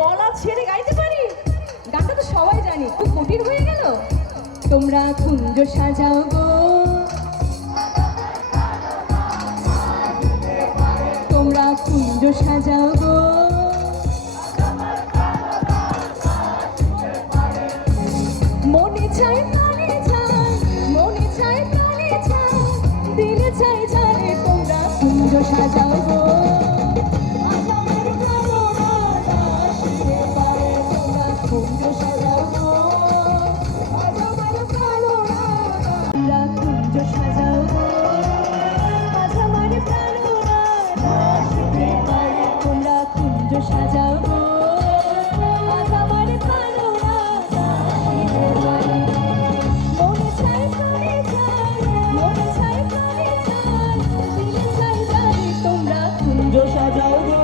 গলা ছেড়ে গাইতে পারি? গানটা তো সবাই জানি, খুব কঠিন হয়ে গেল। তোমরা কুঞ্জ সাজাও গো, তোমরা কুঞ্জ সাজাও গো, মনে চাই প্রাণে চাই, মনে চাই প্রাণে চাই, দিলে চাই জানে তোমরা কুঞ্জ সাজাও গো। কুঞ্জ সাজাও গো, তোমরা কুঞ্জ সাজাও গো, আজ আমার প্রাণরা আসতে পারে। তোমরা কুঞ্জ সাজাও গো, আজ আমার প্রাণরা আসতে পারে। মনে চাই প্রাণে চাই, মনে চাই প্রাণে চাই, দিলে চাই জানি তোমরা কুঞ্জ সাজাও গো।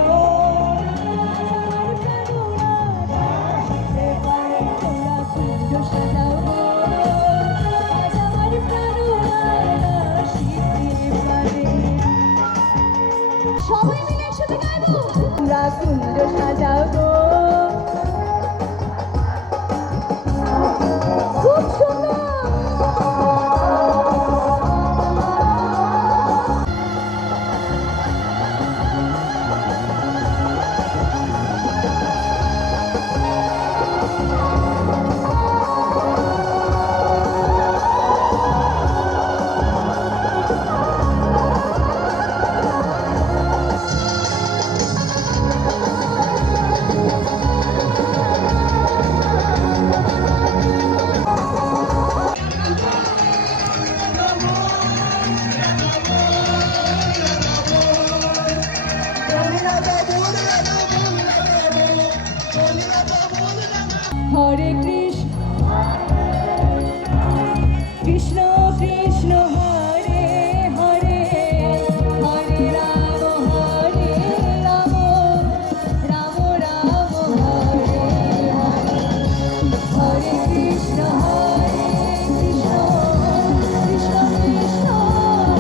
সবাই মিলে একসাথে গাইবো, তোমরা কুঞ্জ সাজাও গো। খুব সুন্দর। হরে কৃষ্ণ কৃষ্ণ কৃষ্ণ হরে হরে, হরে রাম হরে রাম, রাম রাম হরে হরে, হরে কৃষ্ণ কৃষ্ণ কৃষ্ণ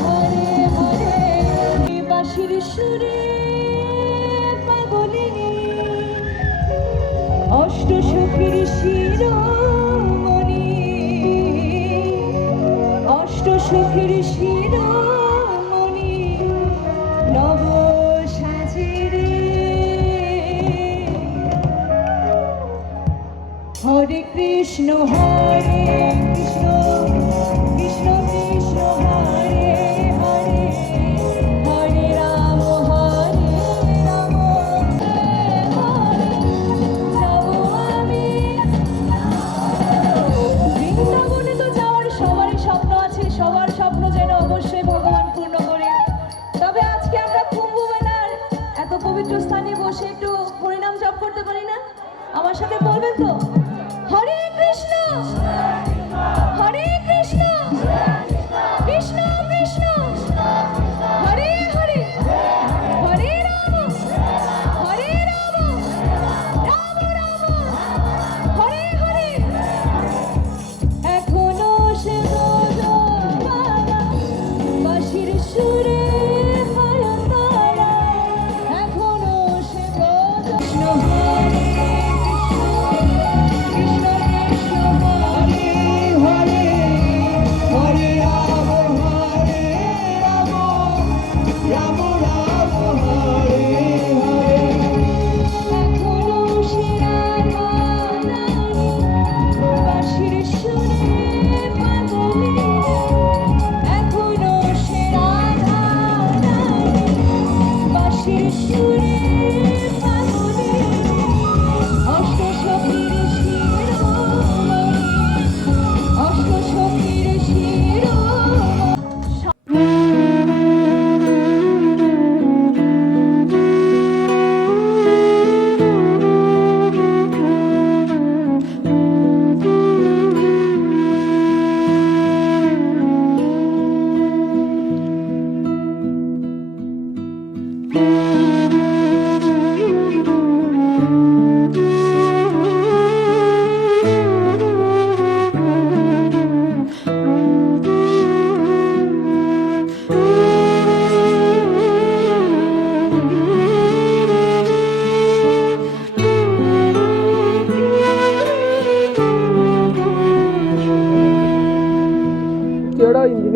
হরে হরে। বাঁশির সুরে পাগলিনী অষ্ট সখীর শিরোমণি, অষ্ট সখীর শিরোমণি নব সাজে রে। হরে কৃষ্ণ কৃষ্ণ কৃষ্ণ হরে হরে, হরে রাম বৃন্দাবনে তো যাওয়ার সবারই স্বপ্ন আছে, সবার স্বপ্ন যেন অবশ্যই ভগবান পূর্ণ করে। তবে আজকে আমরা কুম্ভ মেলার এত পবিত্র স্থানে বসে একটু হরিনাম জপ করতে পারি না? আমার সাথে বলবেন তো? হরে কৃষ্ণ হরে কৃষ্ণ কৃষ্ণ কৃষ্ণ হরে হরে, হরে রাম হরে রাম, রাম রাম হরে হরে। এখনো সে বাঁশির সুরে হয় তারা, এখনো সে কৃষ্ণ হরে কৃষ্ণ কৃষ্ণ হরে হরে, হরে রাম রাম রাম হরে হরে। এখনো সে রাধা রানী বাঁশির সুরে পাগলিনী, এখনো সে রাধা রানী বাঁশির সুরে পাগলিনী।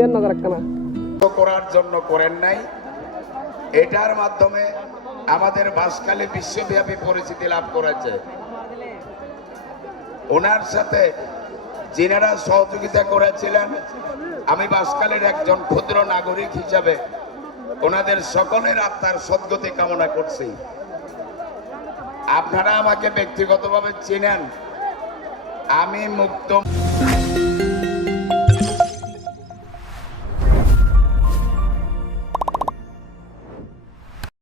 বিয়ার নগর একখানা করার জন্য করেন নাই। এটার মাধ্যমে আমাদের বাঁশখালী বিশ্বব্যাপী পরিচিতি লাভ করেছে। ওনার সাথে যিনারা সহযোগিতা করেছিলেন, আমি বাঁশখালীর একজন ক্ষুদ্র নাগরিক হিসাবে ওনাদের সকলের আত্মার সদ্গতি কামনা করছি। আপনারা আমাকে ব্যক্তিগতভাবে চিনেন, আমি মুক্ত